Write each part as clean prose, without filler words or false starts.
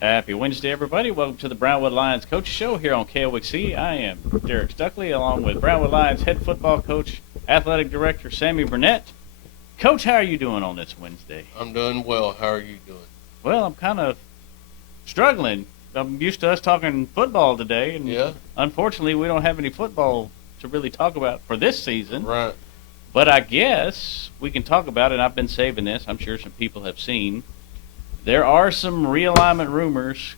Happy Wednesday, everybody. Welcome to the Brownwood Lions Coach Show here on KOXC. I am Derek Stuckley, along with Brownwood Lions head football coach, athletic director Sammy Burnett. Coach, how are you doing on this Wednesday? I'm doing well. How are you doing? Well, I'm kind of struggling. I'm used to us talking football today, and Yeah. unfortunately, we don't have any football to really talk about for this season. Right. But I guess we can talk about it. I've been saving this. I'm sure some people have seen. There are some realignment rumors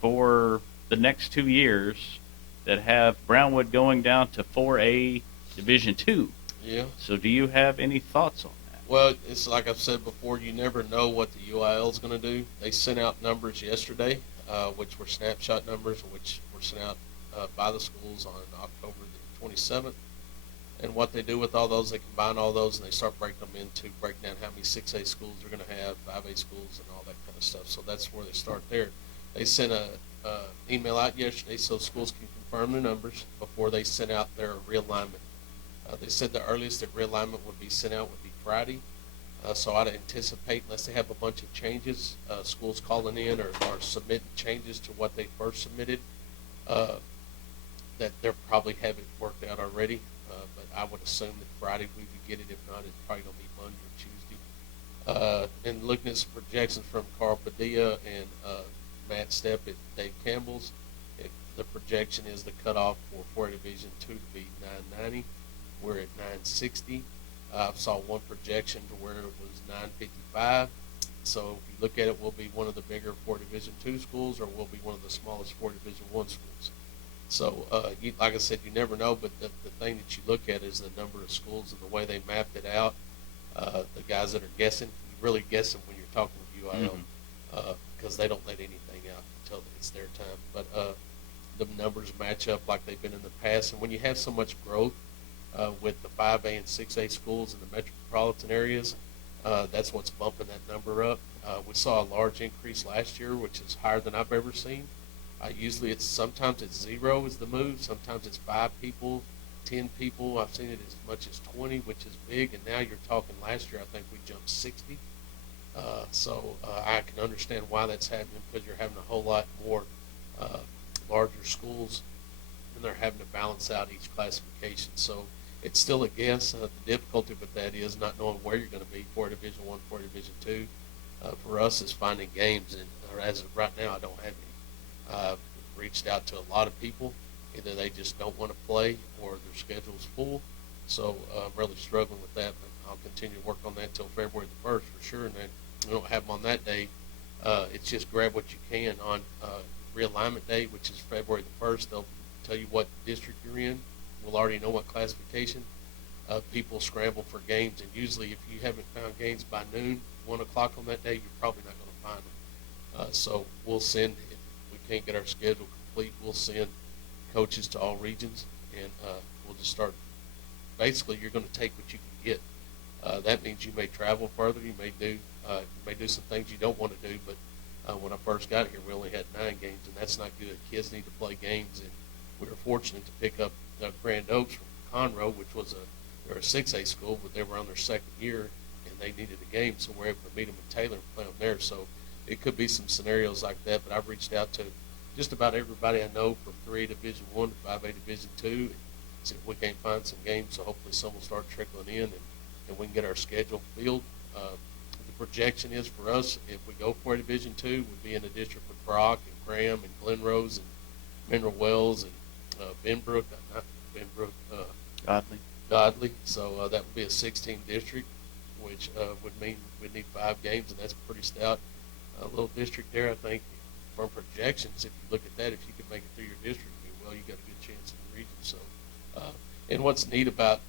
for the next 2 years that have Brownwood going down to 4A Division II. Yeah. So do you have any thoughts on that? Well, it's like I've said before, you never know what the UIL is going to do. They sent out numbers yesterday, which were snapshot numbers, which were sent out by the schools on October the 27th. And what they do with all those, they combine all those and they start breaking them into, break down how many 6A schools they're going to have, 5A schools, and all that kind of stuff. So that's where they start there. They sent a email out yesterday so schools can confirm their numbers before they sent out their realignment. They said the earliest that realignment would be sent out would be Friday. So I'd anticipate, unless they have a bunch of changes, schools calling in or submitting changes to what they first submitted, that they'll probably have it worked out already. But I would assume that Friday we would get it. If not, it's probably going to be Monday or Tuesday. And looking at some projections from Carl Padilla and Matt Stepp at Dave Campbell's, the projection is the cutoff for Division II to be 990. We're at 960. I saw one projection to where it was 955. So if you look at it, we'll be one of the bigger 4 Division II schools, or we'll be one of the smallest 4 Division I schools. So, like I said, you never know, but the thing that you look at is the number of schools and the way they mapped it out. The guys that are guessing, you really guessing when you're talking with UIL, because they don't let anything out until it's their time. But the numbers match up like they've been in the past. And when you have so much growth with the 5A and 6A schools in the metropolitan areas, that's what's bumping that number up. We saw a large increase last year, which is higher than I've ever seen. Usually sometimes it's 0 is the move. Sometimes it's 5 people, 10 people. I've seen it as much as 20, which is big. And now you're talking last year, I think we jumped 60. So I can understand why that's happening, because you're having a whole lot more larger schools, and they're having to balance out each classification. So it's still a guess. The difficulty with that is not knowing where you're going to be for Division I, for Division II. For us, is finding games, and as of right now, I don't have any. I've reached out to a lot of people. Either they just don't want to play or their schedule's full. So I'm really struggling with that, but I'll continue to work on that until February the 1st for sure. And then we don't have them on that day. It's just grab what you can on realignment day, which is February the 1st. They'll tell you what district you're in. We'll already know what classification. People scramble for games, and usually if you haven't found games by noon, 1 o'clock on that day, you're probably not going to find them. So we'll send, if we can't get our schedule complete, we'll send coaches to all regions, and we'll just start. Basically, you're going to take what you can get. That means you may travel further. You may do some things you don't want to do. But when I first got here, we only had 9 games, and that's not good. Kids need to play games, and we were fortunate to pick up Grand Oaks from Conroe, which was they're a 6A school, but they were on their 2nd year, and they needed a game, so we're able to meet them in Taylor and play them there. So it could be some scenarios like that, but I've reached out to just about everybody I know from 3A Division I to 5A Division II, and see if we can't find some games, so hopefully some will start trickling in, and we can get our schedule filled. The projection is for us, if we go for a Division II, we'd be in the district with Brock and Graham and Glenrose and Mineral Wells and Benbrook, not Benbrook, Godly. So that would be a 16 district, which would mean we'd need 5 games, and that's a pretty stout little district there. I think from projections, if you look at that, if you could make it through your district, well, you got a good chance in the region. So, and what's neat about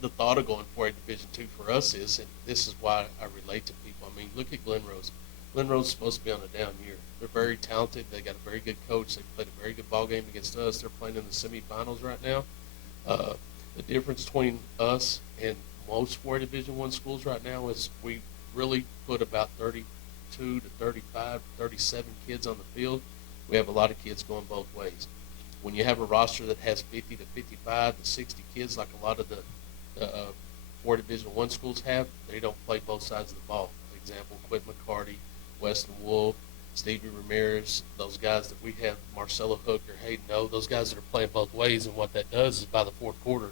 the thought of going for a Division II for us is, and this is why I relate to people. I mean, look at Glenrose. Glenrose is supposed to be on a down year. They're very talented. They got a very good coach. They played a very good ball game against us. They're playing in the semifinals right now. The difference between us and most 4 Division I schools right now is we really put about 32 to 35, 37 kids on the field. We have a lot of kids going both ways. When you have a roster that has 50 to 55 to 60 kids, like a lot of the 4 Division I schools have, they don't play both sides of the ball. For example, Quit McCarty, Weston Wolf, Stevie Ramirez, those guys that we have, Marcelo Hook or Hayden O, those guys that are playing both ways. And what that does is by the fourth quarter,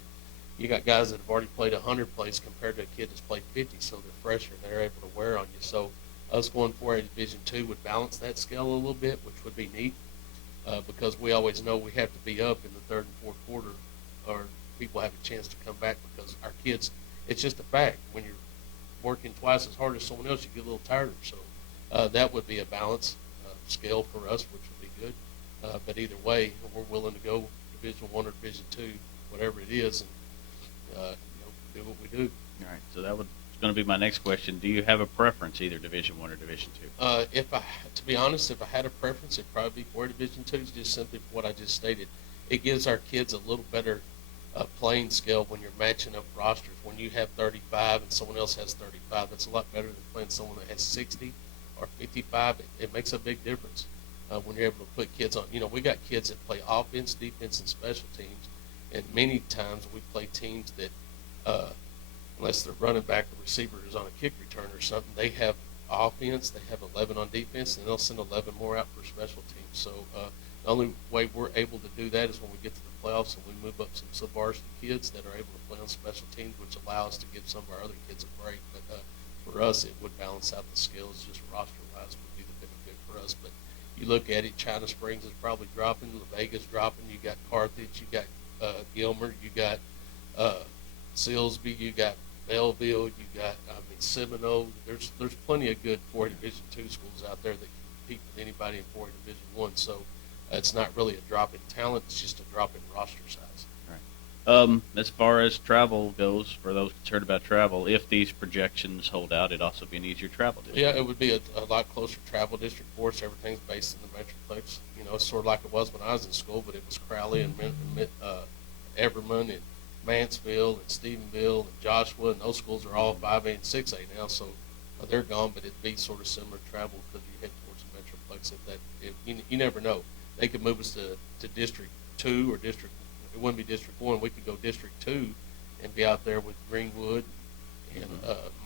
you got guys that have already played 100 plays compared to a kid that's played 50, so they're fresher and they're able to wear on you. So us going for a Division II would balance that scale a little bit, which would be neat because we always know we have to be up in the third and fourth quarter or people have a chance to come back because our kids, it's just a fact. When you're working twice as hard as someone else, you get a little tired. So that would be a balance scale for us, which would be good. But either way, we're willing to go Division I or Division II, whatever it is, and do what we do. All right, so that was going to be my next question. Do you have a preference, either Division I or Division II? To be honest, if I had a preference, it'd probably be for Division II, just simply for what I just stated. It gives our kids a little better playing scale when you're matching up rosters. When you have 35 and someone else has 35, that's a lot better than playing someone that has 60 or 55. It makes a big difference when you're able to put kids on. We got kids that play offense, defense, and special teams, and many times we play teams that, unless they're running back or receiver is on a kick return or something, they have offense, they have 11 on defense, and they'll send 11 more out for special teams. So the only way we're able to do that is when we get to the playoffs and we move up some sub-varsity kids that are able to play on special teams, which allow us to give some of our other kids a break. But for us, it would balance out the scales just roster-wise would be the benefit for us. But you look at it, China Springs is probably dropping, La Vega's dropping, you got Carthage, you got Gilmer, you got Silsby, you got Belleville, you got Seminole. There's plenty of good 4A Division II schools out there that can compete with anybody in 4A Division I. So it's not really a drop in talent; it's just a drop in roster size. Right. As far as travel goes, for those concerned about travel, if these projections hold out, it'd also be an easier travel district. Yeah, it would be a lot closer travel district for us. Everything's based in the Metroplex. It's sort of like it was when I was in school, but it was Crowley and Everman and Mansfield and Stephenville and Joshua, and those schools are all 5A and 6A now, so they're gone. But it'd be sort of similar travel because you head towards the Metroplex. You never know, they could move us to District 2 or District. It wouldn't be District 1. We could go District 2 and be out there with Greenwood and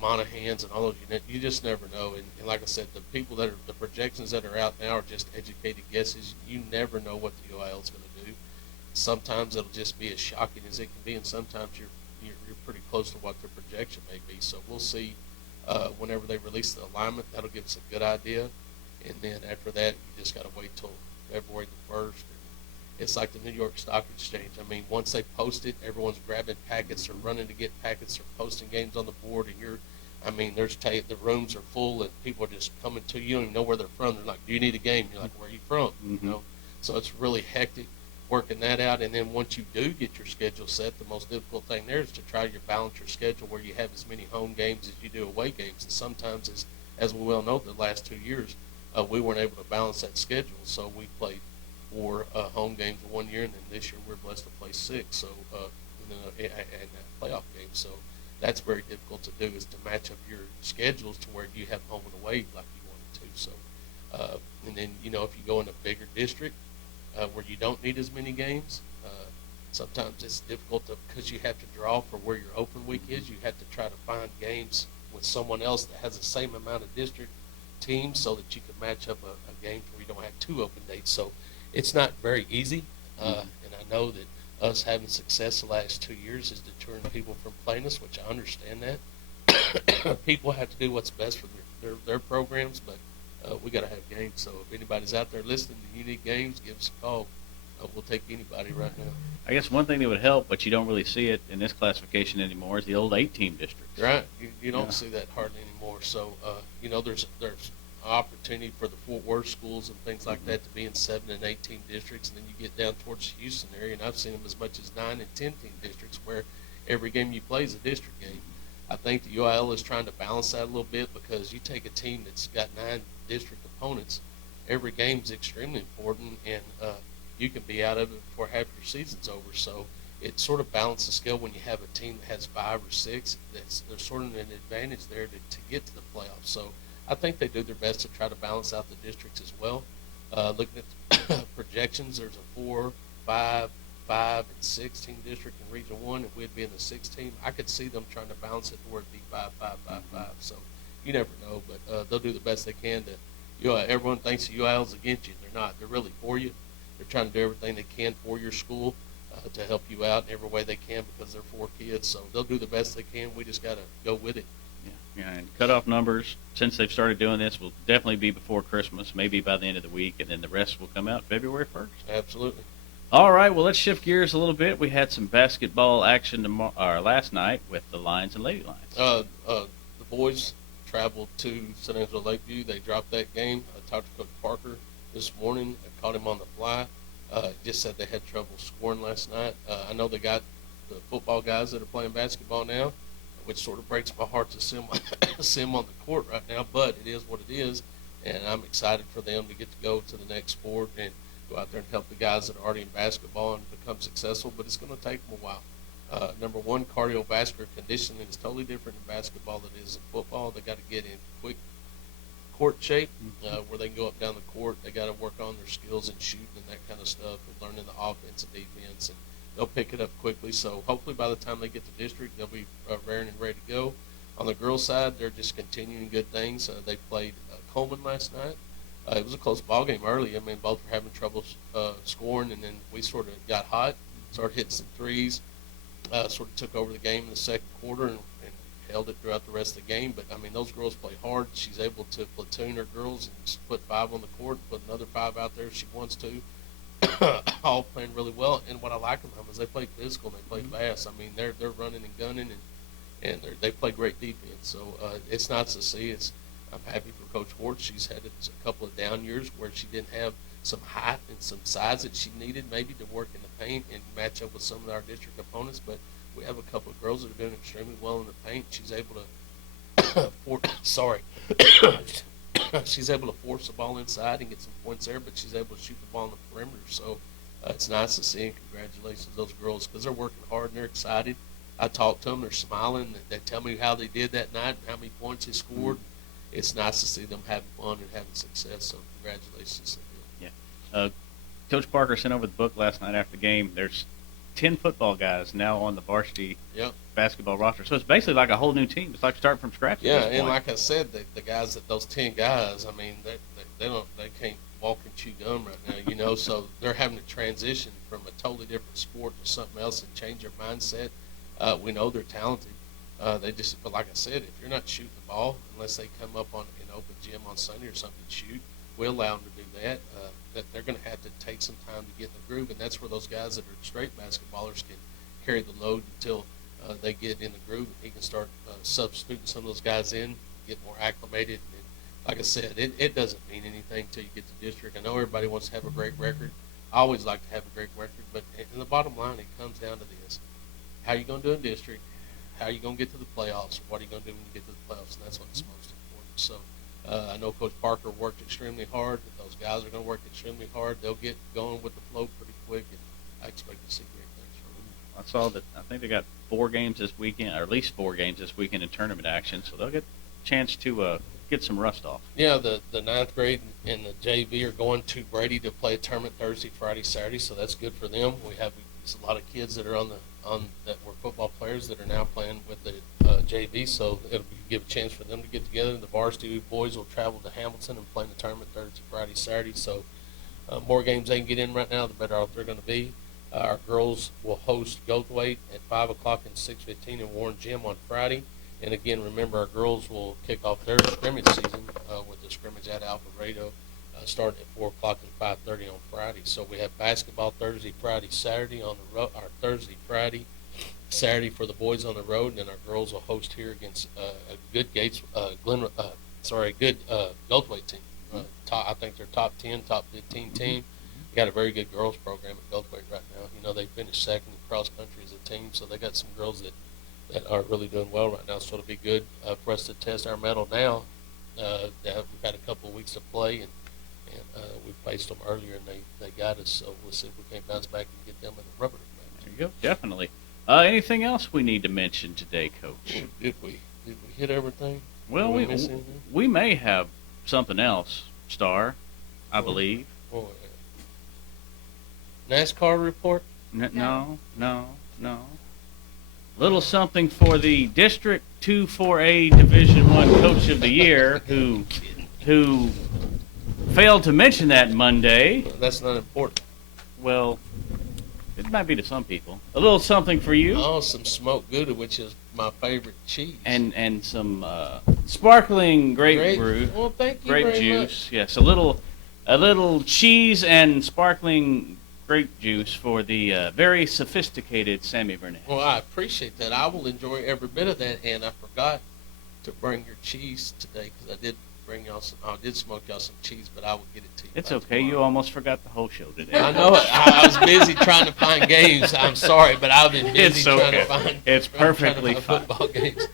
Monahans and all those. You just never know. And like I said, the projections that are out now are just educated guesses. You never know what the UIL is going to do. Sometimes it'll just be as shocking as it can be, and sometimes you're pretty close to what their projection may be. So we'll see whenever they release the alignment. That'll give us a good idea, and then after that, you just got to wait till February the 1st. It's like the New York Stock Exchange. Once they post it, everyone's grabbing packets or running to get packets or posting games on the board, and the rooms are full and people are just coming to you. You don't even know where they're from. They're like, "Do you need a game?" You're like, "Where are you from?" Mm-hmm. So it's really hectic working that out. And then once you do get your schedule set, the most difficult thing there is to try to balance your schedule where you have as many home games as you do away games. And sometimes, as we well know, the last 2 years, we weren't able to balance that schedule. So we played 4 home games in 1 year, and then this year we're blessed to play 6. So and playoff games. So that's very difficult to do, is to match up your schedules to where you have home and away like you wanted to. So and then if you go in a bigger district where you don't need as many games, sometimes it's difficult because you have to draw for where your open week is. You have to try to find games with someone else that has the same amount of district teams so that you can match up a game where you don't have 2 open dates. So it's not very easy, and I know that us having success the last 2 years is deterring people from playing us, which I understand that. People have to do what's best for their programs, but we got to have games. So if anybody's out there listening and you need games, give us a call. We'll take anybody right now. I guess one thing that would help, but you don't really see it in this classification anymore, is the old 8-team districts. Right. You don't see that hardly anymore. So, there's opportunity for the Fort Worth schools and things like that to be in 7 and 8-team districts, and then you get down towards the Houston area, and I've seen them as much as 9 and 10-team districts where every game you play is a district game. I think the UIL is trying to balance that a little bit, because you take a team that's got 9 district opponents, every game is extremely important, and you can be out of it before half your season's over. So it sort of balances the scale when you have a team that has 5 or 6. There's sort of an advantage there to get to the playoffs. So I think they do their best to try to balance out the districts as well. Looking at the projections, there's a 4, 5, 5, and 6-team district in Region 1, and we'd be in the 6-team. I could see them trying to balance it to where it'd be 5, 5, 5, 5. So you never know, but they'll do the best they can to everyone thinks the UIL's against you. They're not. They're really for you. They're trying to do everything they can for your school to help you out in every way they can because they're for kids. So they'll do the best they can. We just got to go with it. Yeah, and cutoff numbers, since they've started doing this, will definitely be before Christmas, maybe by the end of the week, and then the rest will come out February 1st. Absolutely. All right, well, let's shift gears a little bit. We had some basketball action last night with the Lions and Lady Lions. The boys traveled to San Angelo Lakeview. They dropped that game. I talked to Coach Parker this morning. I caught him on the fly. Just said they had trouble scoring last night. I know they got the football guys that are playing basketball now, which sort of breaks my heart to see them on the court right now, but it is what it is, and I'm excited for them to get to go to the next sport and go out there and help the guys that are already in basketball and become successful, but it's going to take them a while. Number one, cardiovascular conditioning is totally different in basketball than it is in football. They got to get in quick court shape where they can go up down the court. They got to work on their skills in shooting and that kind of stuff and learning the offense and defense, and they'll pick it up quickly. So hopefully by the time they get to district, they'll be raring and ready to go. On the girls' side, they're just continuing good things. They played Coleman last night. It was a close ball game early. I mean, both were having trouble scoring, and then we sort of got hot, started hitting some threes, sort of took over the game in the second quarter and held it throughout the rest of the game. But, I mean, those girls play hard. She's able to platoon her girls and just put 5 on the court and put another 5 out there if she wants to. All playing really well. And what I like about them is they play physical and they play fast. I mean, they're running and gunning, and they play great defense. So it's nice to see. I'm happy for Coach Hort. She's had a couple of down years where she didn't have some height and some size that she needed maybe to work in the paint and match up with some of our district opponents. But we have a couple of girls that are doing extremely well in the paint. She's able to she's able to force the ball inside and get some points there, but she's able to shoot the ball on the perimeter. So it's nice to see, and congratulations to those girls because they're working hard and they're excited. I talk to them. They're smiling. They tell me how they did that night and how many points they scored. It's nice to see them having fun and having success, so congratulations to them. Yeah. Coach Parker sent over the book last night after the game. There's 10 football guys now on the varsity basketball roster. So it's basically like a whole new team. It's like starting from scratch. Yeah, and like I said, the guys, those 10 guys, I mean, they can't walk and chew gum right now, so they're having to transition from a totally different sport to something else and change their mindset. We know they're talented. But like I said, if you're not shooting the ball, unless they come up on an open gym on Sunday or something to shoot, we allow them to do that. That they're going to have to take some time to get in the groove, and that's where those guys that are straight basketballers can carry the load until they get in the groove, and he can start substituting some of those guys in, get more acclimated. And like I said, it doesn't mean anything until you get to district. I know everybody wants to have a great record. I always like to have a great record, but in the bottom line, it comes down to this. How are you going to do in district? How are you going to get to the playoffs? What are you going to do when you get to the playoffs? And that's what's most important. So I know Coach Parker worked extremely hard. Those guys are going to work extremely hard. They'll get going with the flow pretty quick, and I expect to see great things from them. I saw that. I think they got 4 games this weekend, or at least 4 games this weekend in tournament action, so they'll get a chance to get some rust off. Yeah, the 9th grade and the JV are going to Brady to play a tournament Thursday, Friday, Saturday, so that's good for them. We have a lot of kids that are that were football players that are now playing with the JV, so it'll give a chance for them to get together. The varsity boys will travel to Hamilton and play in the tournament Thursday, Friday, Saturday. So more games they can get in right now, the better off they're going to be. Our girls will host Goldthwaite at 5 o'clock and 6:15 in Warren Gym on Friday. And again, remember, our girls will kick off their scrimmage season with the scrimmage at Alvarado starting at 4 o'clock and 5:30 on Friday. So we have basketball Thursday, Friday, Saturday on the road. Our Thursday, Friday, Saturday for the boys on the road, and then our girls will host here against a good Goldthwaite team. I think they're top 10, top 15 team. They got a very good girls program at Goldthwaite right now. They finished second in cross country as a team, so they got some girls that are really doing well right now. So it'll be good for us to test our mettle now. We've got a couple of weeks to play, and we faced them earlier, and they got us. So we'll see if we can bounce back and get them in the rubber match. There you go. Definitely. Anything else we need to mention today, Coach? Did we hit everything? Well, we may have something else, Star, I believe. NASCAR report? No. Little something for the District 2 4A Division I Coach of the Year, who failed to mention that Monday. That's not important. Well, it might be to some people. A little something for you. Oh, some smoked Gouda, which is my favorite cheese. And some sparkling grape brew. Well, thank you grape very juice. much. Yes, a little cheese and sparkling grape juice for the very sophisticated Sammy Burnett. Well, I appreciate that. I will enjoy every bit of that. And I forgot to bring your cheese today because I did bring y'all some. I did smoke y'all some cheese, but I will get it to you. It's by okay. tomorrow. You almost forgot the whole show today. I know it. I was busy trying to find games. I'm sorry, but I've been busy It's trying okay. to find. It's perfectly trying to find fine. football games.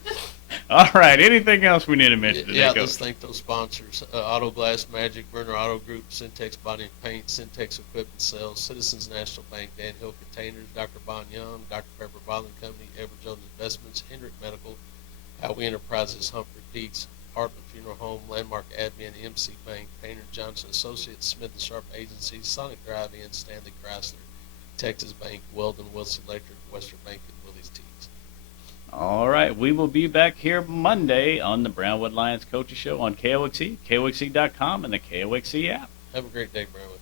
All right. Anything else we need to mention today, Yeah, Coach? let's thank those sponsors: Auto Glass Magic, Burner Auto Group, Syntex Body and Paint, Syntex Equipment Sales, Citizens National Bank, Dan Hill Containers, Dr. Bon Young, Dr. Pepper Bottling Company, Edward Jones Investments, Hendrick Medical, Howie Enterprises, Humphrey Peaks, Hartman Funeral Home, Landmark Admin, MC Bank, Painter Johnson Associates, Smith and Sharp Agencies, Sonic Drive-In, Stanley Chrysler, Texas Bank, Weldon Wilson Electric, Western Bank, and Willie's Tees. All right. We will be back here Monday on the Brownwood Lions Coaches Show on KOXE, KOXE.com, and the KOXE app. Have a great day, Brownwood.